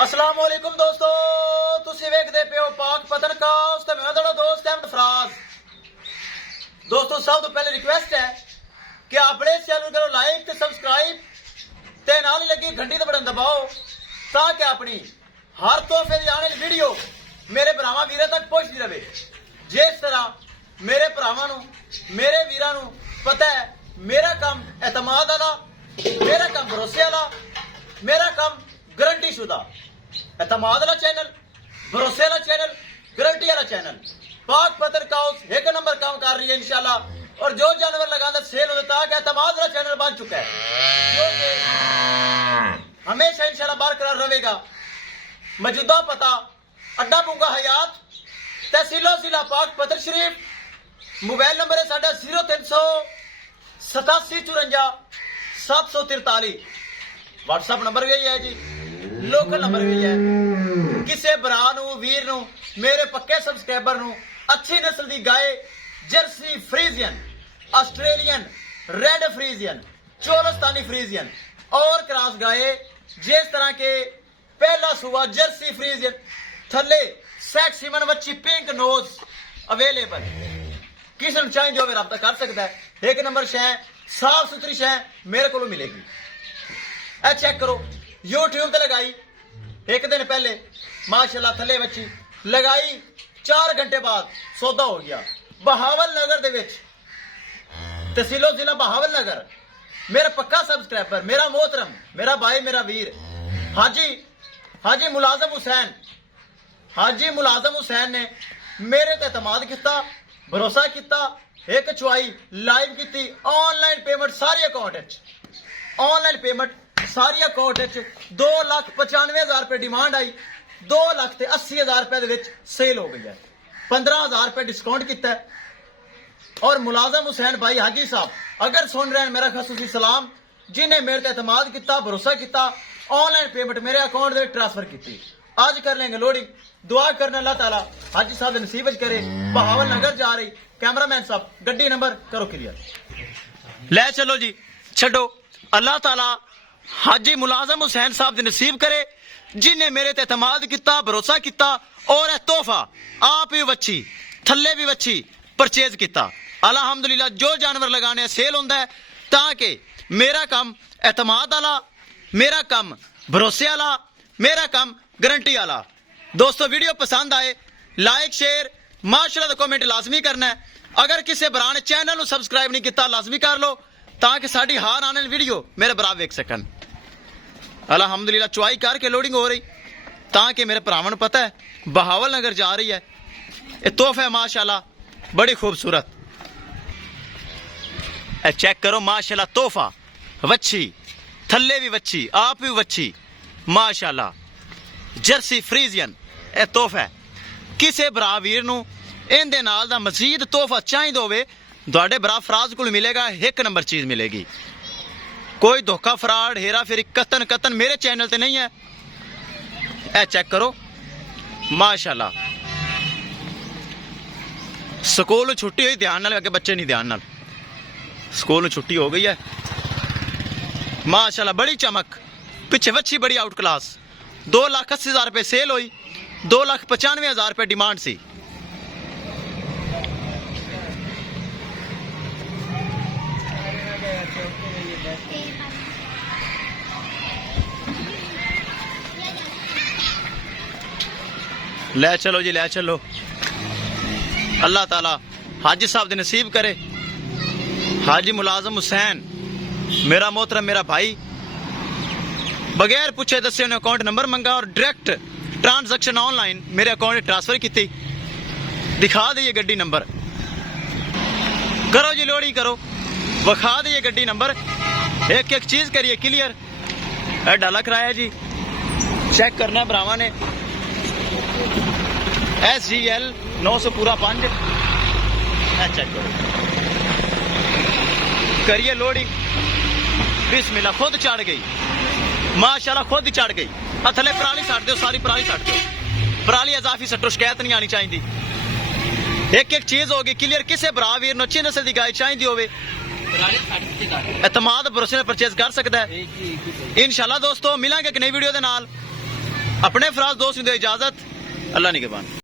अस्सलाम वालेकुम दोस्तों, तुसी वेखदे पे हो पाक पतन काउस ते मैं तुहाडा दोस्त अहमद फराज। दोस्तों सब तो पहले रिक्वेस्ट है कि अपने चैनल करो लाइक ते सब्सक्राइब ते नाल ही लगी घंटी ते बटन दबाओ ताकि अपनी हर तोहफे दी आने वाली वीडियो मेरे भरावां वीरां तक पहुंचती रहे। जिस तरह मेरे भरावां नूं मेरे वीरां नूं पता है मेरा काम एतमाद वाला, मेरा काम भरोसे वाला, मेरा काम गारंटी शुदा। एतमाद वाला चैनल, भरोसे वाला चैनल, गारंटी वाला चैनल पाक पतन काउस एक नंबर काम कर रही है इंशाल्लाह। और जो जानवर लगाना सेल होता है एतमाद वाला चैनल बन चुका है जो कि हमेशा इंशाल्लाह बरकरार रहेगा। मौजूदा पता अड्डा बुंगा हयात, तहसीलो जिला पाक पतन शरीफ। मोबाइल नंबर है साडा 0300 87 54 743। व्हाट्सएप नंबर भी है जी, लोकल नंबर भी है। किसी भरा नूं वीर नूं मेरे पक्के सबसक्राइबर नूं अच्छी नस्ल की गाय Jersey Friesian, Australian red Friesian, Cholistani Friesian और क्रॉस गाय जिस तरह के पहला सुबह जर्सी फ्रीजियन थले सेट सीमन बच्ची पिंक नोज अवेलेबल। किसी ने चाहिए जो रब्ता कर सकता है। एक नंबर शह साफ सुथरी शह मेरे को मिलेगी। ए चेक करो, यूट्यूब ते लगाई एक दिन पहले माशाल्लाह थले बच्ची लगाई, 4 घंटे बाद सौदा हो गया। बहावल नगर दे विच तहसीलो जिला बहावल नगर मेरा पक्का सब्सक्राइबर, मेरा मोहतरम, मेरा भाई, मेरा वीर हाजी मुलाजम हुसैन, हाजी मुलाजम हुसैन ने मेरे ते एतमाद किया, भरोसा किया। एक चुआई लाइव की, ऑनलाइन पेमेंट सारी अकाउंट, ऑनलाइन पेमेंट सारी अकाउंट 2,95,000 रुपए डिमांड आई, 2,80,000 रुपए सेल हो गई है। 15,000 रुपए डिस्काउंट किया है। और मुलाजम हुसैन भाई हाजी साहब अगर सुन रहे हैं मेरा खसूसी सलाम, जिन्हें मेरे ते एतमाद किया, भरोसा किया, ऑनलाइन पेमेंट मेरे अकाउंट में ट्रांसफर की। आज कर लेंगे लोडिंग। दुआ करना अल्लाह ताला हाजी साहब नसीब करे। बहावल नगर जा रही, कैमरामैन साहब गड्डी नंबर करो क्लियर। ले चलो जी, छो अल्लाह ताला हाजी मुलाजम हुसैन साहब दी नसीब करे जिन्हें मेरे ते एतमाद किया, भरोसा किया और तोहफा आप भी वच्छी थले भी वच्छी परचेज किया। अल्हम्दुलिल्लाह जो जानवर लगाने सेल होंदा है ताकि मेरा काम एतमाद वाला, मेरा काम भरोसे वाला, मेरा काम गारंटी वाला। दोस्तों वीडियो पसंद आए लाइक शेयर माशाल्लाह कमेंट लाजमी करना है। अगर किसी भरा ने चैनल को सबसक्राइब नहीं किया लाजमी कर लो ताकि साड़ी हार आने वाली वीडियो मेरे भरा वेख सकन। अल्हम्दुलिल्लाह चुआई करके लोडिंग हो रही ताकि मेरे भरावां नूं पता है बहावल नगर जा रही है। ये तोहफा है माशाल्लाह बड़ी खूबसूरत। चेक करो माशाल्लाह तोहफा, वच्छी थले भी वच्छी, आप भी वच्छी माशाल्लाह जर्सी फ्रीजियन। यह तोहफा है। किसी भरा वीर नूं इहदे नाल दा मजीद तोहफा चाहिए होवे तुहाडे भरा फराज को मिलेगा। एक नंबर चीज मिलेगी। कोई धोखा फ्रॉड हेरा फेरी कतन मेरे चैनल ते नहीं है। ए चेक करो माशाल्लाह। स्कूल छुट्टी हुई ध्यान नाल, अगे बच्चे नहीं ध्यान नाल। स्कूल छुट्टी हो गई है माशाल्लाह। बड़ी चमक, पिछे वच्छी बड़ी आउट क्लास। 2,80,000 रुपए सेल हुई, 2,95,000 रुपए डिमांड सी। ले चलो जी, ले चलो। अल्लाह ताला हाजी साहब दे नसीब करे। हाजी मुलाजम हुसैन मेरा मोहतरम, मेरा भाई, बगैर पूछे दसे उन्हें अकाउंट नंबर मंगा और डायरेक्ट ट्रांजैक्शन ऑनलाइन मेरे अकाउंट में ट्रांसफर की। दिखा दिए गड्डी नंबर, करो जी लोडिंग करो, विखा दिए गड्डी नंबर, एक एक चीज करिए क्लियर। डाला कराया जी, चेक करना भरावा ने। SGL 900 पूरा 5। चेक करो, करिए लोडिंग। बिस्मिल्लाह खुद चढ़ गई माशाल्लाह, खुद ही चढ़ गई। थले पराली सट दो, सारी पराली सट दो, पराली इजाफी सटो, शिकायत नहीं आनी चाहिए। एक एक चीज होगी क्लियर। किसी भरा वीर नूं अच्छी नस्ल की गाय चाहिए होवे एतमाद भरोसे परचेज कर सकता है। इंशाल्लाह दोस्तों मिलांगे एक नई वीडियो के नाल। अपने फराज दोस्त ने दो इजाजत। अल्लाह निगहबान।